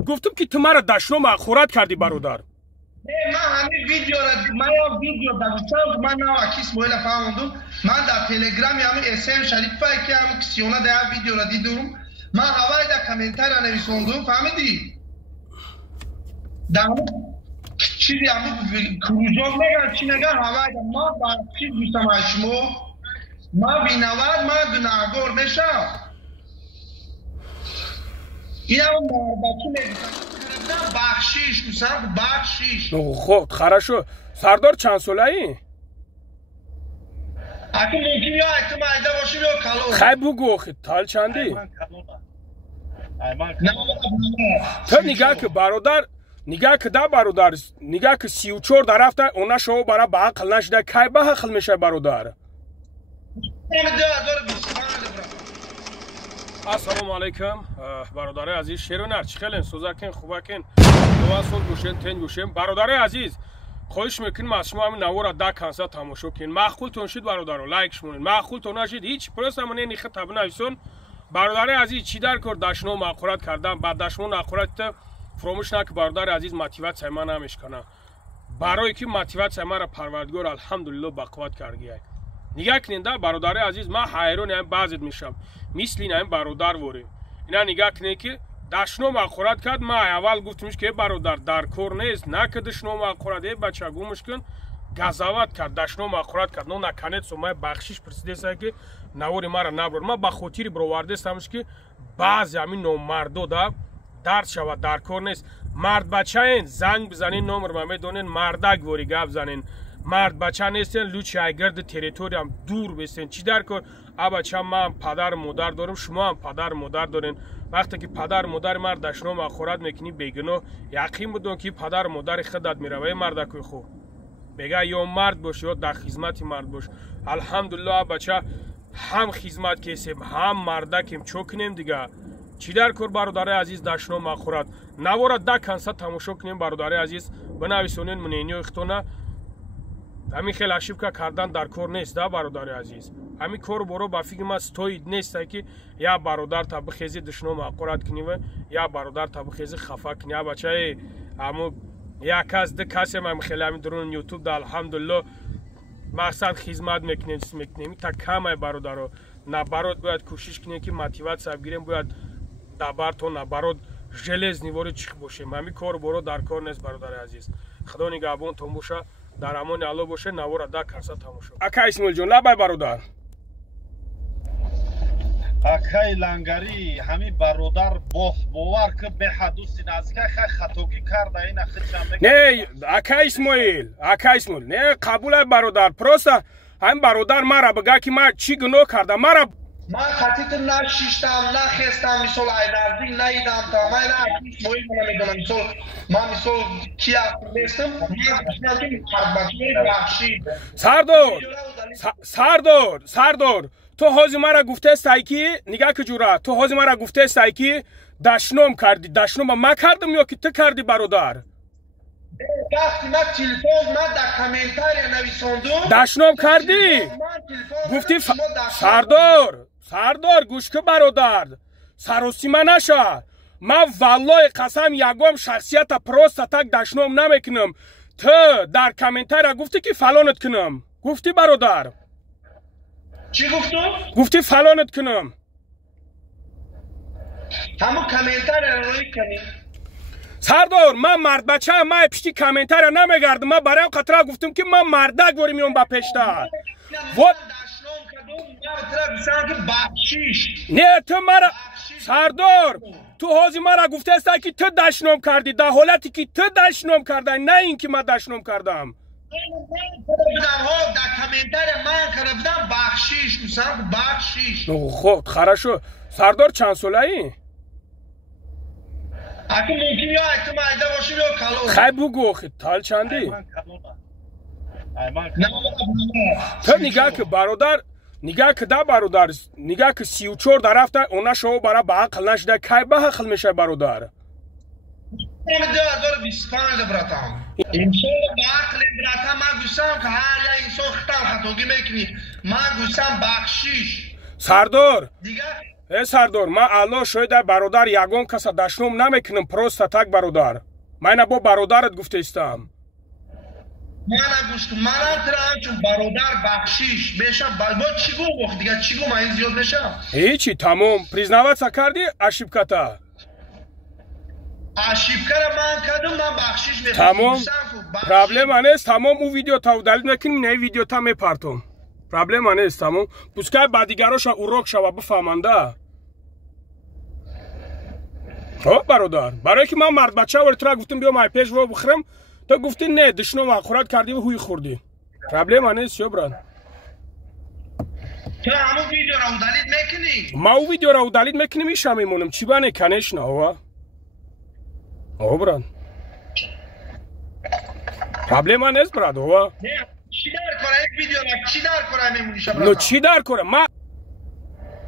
بهت گفتم که تو مرا دشنام اخورت کردی برادر. من همین ویدیو را من یا ویدیو داشتم من نه اکیس مویل فهمیدم من در تلگرام همین اسم شریف که هم کسیونا در ویدیو را دیدم من هوای در کامنتار نویسوندم فهمیدی در چیزی همین کروجان میگن چی نگن هوای در ما با چیز دوستم اشمو ما بینواد ما گناهگار بشم این هم بچه میگن بخشیش دوستم بخشیش خب خراشو سردار چند ساله ای؟ اگه ممکن یا اگه مایده باشیم یا کلون خیلی بگو تال چندی؟ تو نگاه که برادر نگاه که ده برادر نگاه که 34 درفته اونا شو برای به عقل نشده که به عقل میشه برادر السلام علیکم برادر عزیز شیرون هر چخلین سوزاکین خوباکین دواسون گوشین تن گوشین برادر عزیز خواهش میکنم از شما همین نوار ده کنسا تماشا کنین معقولتون شد برادر لایک شمونین معقولتون نشد هیچ پرست همونه نیخه تب نویسون برادر عزیز چی در کرد دشنو مأخورت کردم بعد دشنو مأخورت فراموش نکن برادر عزیز موتیواسیون من نمیش کنه برای که موتیواسیون من را پروردگار الحمدلله بقوت کرده نگاه کنین ده برادر عزیز من حیران هم بعضیت میشم مثل این هم برادر وری اینا نگاه کنین که دشنو مأخورت کرد ما اول گفتمش که برادر در کار نیست نه که دشنو مأخورت بچه گومش کن گزاوت کرد دشنو مأخورت کرد نو نکنید سو ما بخشش پرسیده که نوری مرا نبرد ما با خاطر برآورده استمش که بعضی همین نامردو دا درد شود در کار نیست مرد بچه این زنگ بزنین نمر ما میدونین مردک وری گپ زنین مرد بچه نیستین لوچی ایگرد تریتوری هم دور بستین چی در کار بچه من پدر مادر دارم شما هم پدر مادر دارین وقتی که پدر مادر مرد دشنو مأخورت میکنی بیگناه یقین بدون که پدر مادر خودت میروه مردک خوب بگه یا مرد باش یا در خدمت مرد باش الحمدلله بچه هم خدمت کسیم هم مردکیم چوکنیم دیگه چی در کار برادر عزیز دشنو مأخورت نوارد ده کنسا تماشا کنیم برادر عزیز بنویسونین منینیو اختونه همین خیلی اشیب که کردن در کار نیست ده برادر عزیز همین کار برو با فکر ما استوید نیست که یا برادر تا بخیزی دشنو مأخورت کنی و یا برادر تا بخیزی خفا کنی یا بچه همو یا کس ده کسی هم خیلی همین درون یوتیوب ده الحمدلله مقصد خدمت میکنیم تا کمه برادر رو نه برات باید کوشش کنیم که موتیواسیون گیریم باید دبر تو نه برات ژلز نیوری چیخ باشیم همین کار برو در کار نیست برادر عزیز خدا نگهبان تون باشه در امان الله باشه نوار ده کنسا تماشا اکا اسماعیل جون لبای برادر اکای لنگری همین برادر باور که به حدوث نزدیک خطاگی کرده این خودشم نه اکا اسماعیل نه قبول برادر پروسا همین برادر مرا بگه که من چی گناه کردم مرا من خطیت نشیشتم نخستم میسال ایدردی نیدم تا من اکیس مویل نمیدونم میسال من میسال کی هستم من که خربکی بخشید سردار تو حاضی مرا گفته سایی که نگاه که جورا تو حاضی مرا گفته سایی که دشنوم کردی دشنوم ما کردم یا که تو کردی برادر وقتی من تلفن من در کامنتار نویساندم دشنوم کردی گفتی سردار گوش که برادر سروسی من نشه من والله قسم یگم شخصیت پروست تک دشنوم نمیکنم تو در کامنتار گفتی که فلانت کنم گفتی برادر چی گفتم؟ گفتی فلانت کنم همون کامنتار روی کنی سردار من مرد بچه هم من پشتی کامنتار نمیگردم من برای خاطر گفتم که من مردک باری میام با پشتر نه تو مرا سردار تو حاضی مرا گفته است که تو دشنام کردی در حالتی که تو دشنام کردی نه این که من دشنام کردم در کامنتار من کردم بخشیش مثلا بخشیش خب خراشو سردار چند ساله ای؟ اگه ممکن یا اگه مایده باشیم یا کلون خیلی بگو تال چندی؟ تو نگاه که برادر نگاه که ده برادر نگاه که 34 درفته اونا شو برای به عقل نشده که به عقل میشه برادر 2025 براتم انشالله به عقل براتم من گوشم که هر یا انسان خطاگی میکنی من گوشم بخشیش سردار سردار من الله شاید برادر یگان کس دشنام نمیکنم پروست تک برادر من با برادرت گفته استم من گوشت من ترام چون برادر بخشیش بشم با چی گفت دیگه چی گفت من زیاد بشم هیچی تمام признаваться کردی اشیبکتا اشیبکر من کردم من بخشیش میخوام تمام پرابلم نیست تمام او ویدیو تا удалить میکنیم نه ویدیو تا میپرتم پرابلم نیست تمام پسکای با دیگراش اوراق شوا بفهمنده خب برادر برای که من مرد بچه ورترا گفتم بیا مای پیش و بخرم تو گفتی نه دشنو مخورات کردی و هوی خوردی پرابلم نیست شبران تو همون ویدیو را udalить میکنی ما او ویدیو را udalить میکنیم میشم میمونم چی بانه کنش نه هوا بران پرابلم نیست براد هوا نه چی در کنه یک ویدیو را چی در کنه میمونی شبران نو چی در کنه ما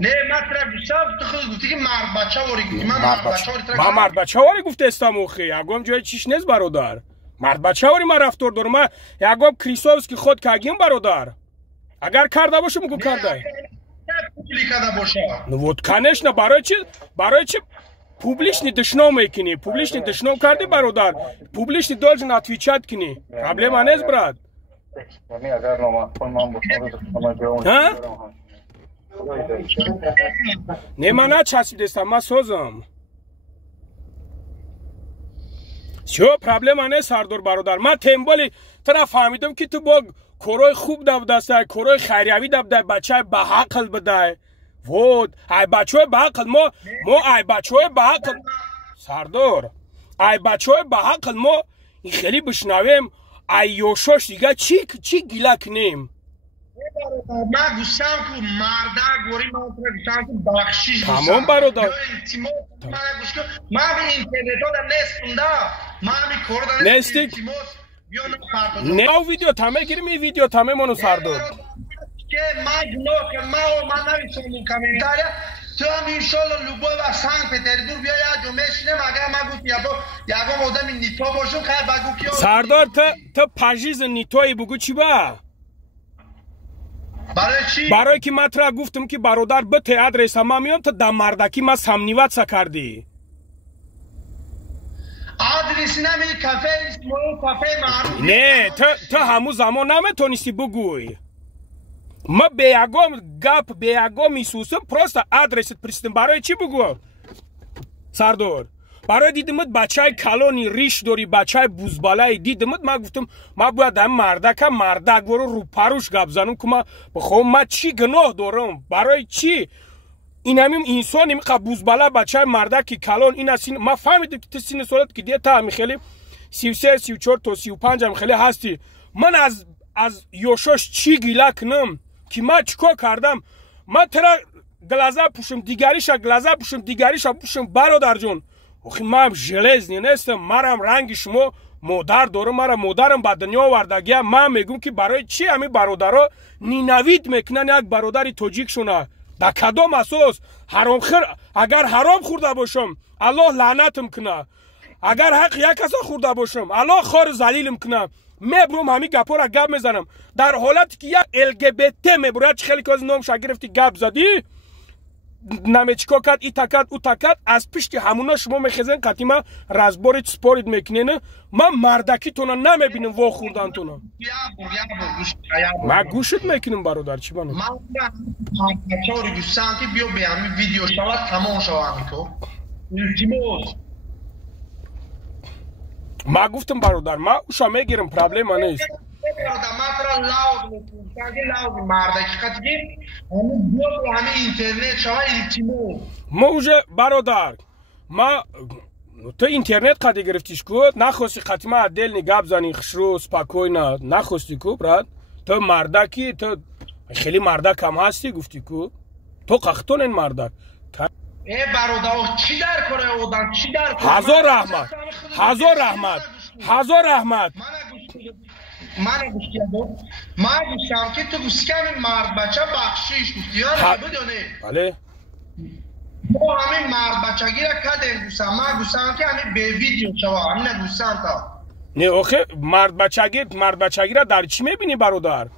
نه من ترا گفتم تو خود گفتی که مرد بچه واری گفتی من مرد بچه واری ما مرد بچه واری گفته استم اوخی یگام جای چیش نیست برادر مرد بچه واری ما رفتار دارم ما یگام کریسوفسکی خود کاگیم برادر اگر کرده باشه مگو کرده ну вот конечно برای چی публичный дышном میکنی публичный дышном کردی برادر публичный должен отвечать کنی проблема نیست брат نه من نچسبیدستم من سوزم شو پرابلم نیست سردار برادر من تنبالی ترا فهمیدم که تو با کورای خوب دب دسته کورای خیریوی دب ده بچه به عقل بده وود ای بچه به عقل ما ای بچه به عقل سردار ای بچه به عقل ما این خیلی بشنویم ای یوشوش دیگه چی گیله کنیم من گوشتم که مرده گوری من گوشتم که بخشیش تمام برادر من به اینترنت ها در نست کنده من به کار در نستیک نه او ویدیو تمه گیریم این ویدیو تمه منو سردار که من گناه که من نویسم این کامنتاریا تو هم اینشالله لوبای و سنگ پترزبورگ بیا یا جو میشینم اگر من گفت یگام آدم نیتو باشم خیلی بگو که سردار تو پاژیز نیتوی بگو چی با برای چی؟ برای که من ترا گفتم که برادر به ته ادرس هم میام تو در مردکی ما سمنیوت سکردی آدرس نمی کافه اسمو کافه معروف نه تو همون زمان نمیتونستی بگوی ما به یگام گپ به یگام میسوسم پروست ادرست پرستم برای چی بگو سردار برای دیدمت بچه کلانی ریش داری بچه بوزبالای دیدمت ما گفتم ما باید هم مردک رو پروش گپ زنم که ما بخوام ما چی گناه دارم برای چی این همین انسان این بوزبالا بچه مردک کلان این است ما فهمیدم که سین سالت که دیگه تا هم خیلی 33 34 تا 35 هم خیلی هستی من از یوشوش چی گیله کنم که ما چیکار کردم ما ترا گلازه پوشم دیگریش گلازه پوشم دیگریش پوشم برادر جون آخه من ژلزنی نیستم مرم رنگ شما مادر دارم مرا مادرم به دنیا آوردگی من میگم که برای چی همین برادرها نینوید میکنن یک برادری تاجیک شونه در کدام اساس اگر حرام خورده باشم الله لعنتم کنه اگر حق یک کس خورده باشم الله خار ذلیلم کنه میبرم همین گپا را گپ میزنم در حالتی که یک LGBT میبرد خیلی که از نام شگرفتی گپ زدی نمی چیکار کرد ای تکد او تکد از پشت همونا شما میخیزن قطیما رزبارید سپارید میکنین من مردکی تونا نمیبینم وا خوردن تونا من گوشت میکنم برادر چی بانه من بچه رو گوشتم که بیا به همین ویدیو شود تمام شود همیتو ما گفتم برادر ما اوشا میگیرم پرابلم نیست ما اوجه برادر ما تو اینترنت قدی گرفتیش کود نخواستی قطیما دل نگاب زنی خشرو سپاکوی نخواستی کو براد تو مردکی تو خیلی مردک هم هستی گفتی کو تو قختون این مردک ای برادر چی در کنه اودن چی در کنه هزار رحمت هزار رحمت هزار رحمت من گوشتم که تو گوشتم این مرد بچه بخشیش گفتی یا بدونه بله ما همین مرد بچگی را کدیم گوشتم من گوشتم که همین به ویدیو شوا همین گوشتم تا نه اوخه مرد بچگی را در چی میبینی برادر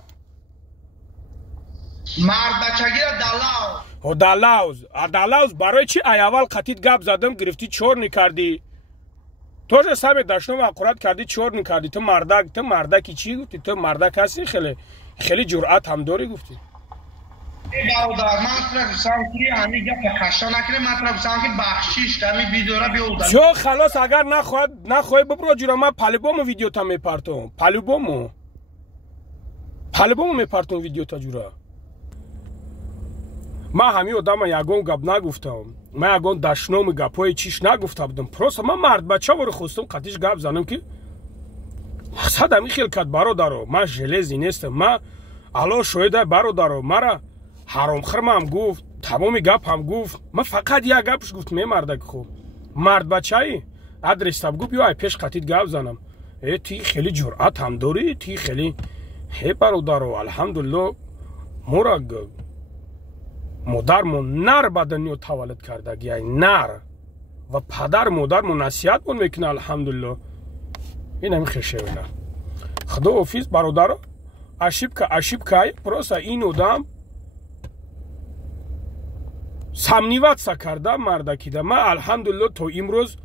مرد بچگی را دلاو در لوز برای چی اول قطید گپ زدم گرفتی چور نکردی توش سبب داشتم اقرات کردی چور نکردی تو مردکی چی گفتی تو مردک هستی خیلی جرأت هم داری گفتی برادر من گفتم که همین گپ خشا نکنه من گفتم که بخشش همین ویدیو را بیاوردم جو خلاص اگر نخواهی ببرو جورا من پالبوم ویدیو تا میپرتم پالبوم میپرتم ویدیو تا جورا من همین آدم یگون گپ نگفتم من یگون دشنام گپای چیش نگفته بودم پروس من مرد بچه وارو خواستم قطیش گپ زنم که مقصد همی خیل کد برادرو من ژلزی نیستم من الان شویده برادرو مرا حرام خرم هم گفت تمام گپ هم گفت من فقط یک گپش گفت می مردک خوب مرد بچه ای ادرس تب گفت یا پیش قطید گپ زنم تی خیلی جرأت هم داری تی خیلی برادرو الحمدلله مورا مادرمون نر به دنیا تولد کرده یعنی نر و پدر مادرمون نصیحت مون میکنه الحمدلله این همین خیشه نه خدا حافظ برادر اشیب که پروسا این آدم سمنیوت سا کرده مردکی ده من الحمدلله تو امروز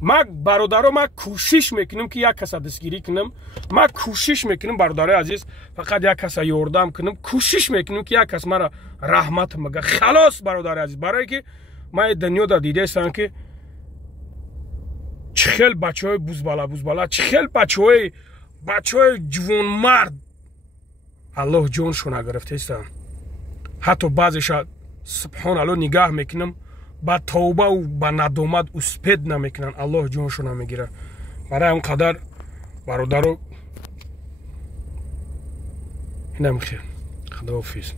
من برادر من کوشش میکنم که یک کس دستگیری کنم من کوشش میکنم برادر عزیز فقط یک کس یاردم کنم کوشش میکنم که یک کس مرا رحمت مگه خلاص برادر عزیز برای که من دنیا دا دیده استم که چخیل بچه های بوزبالا چخیل بچه های جوان مرد الله جونشون گرفته استن حتی بعضش سبحان الله نگاه میکنم با توبه و با ندامت اسپید نمیکنن الله جونشون میگیره برای اون قدر برادرو اینم خیر خدا حافظ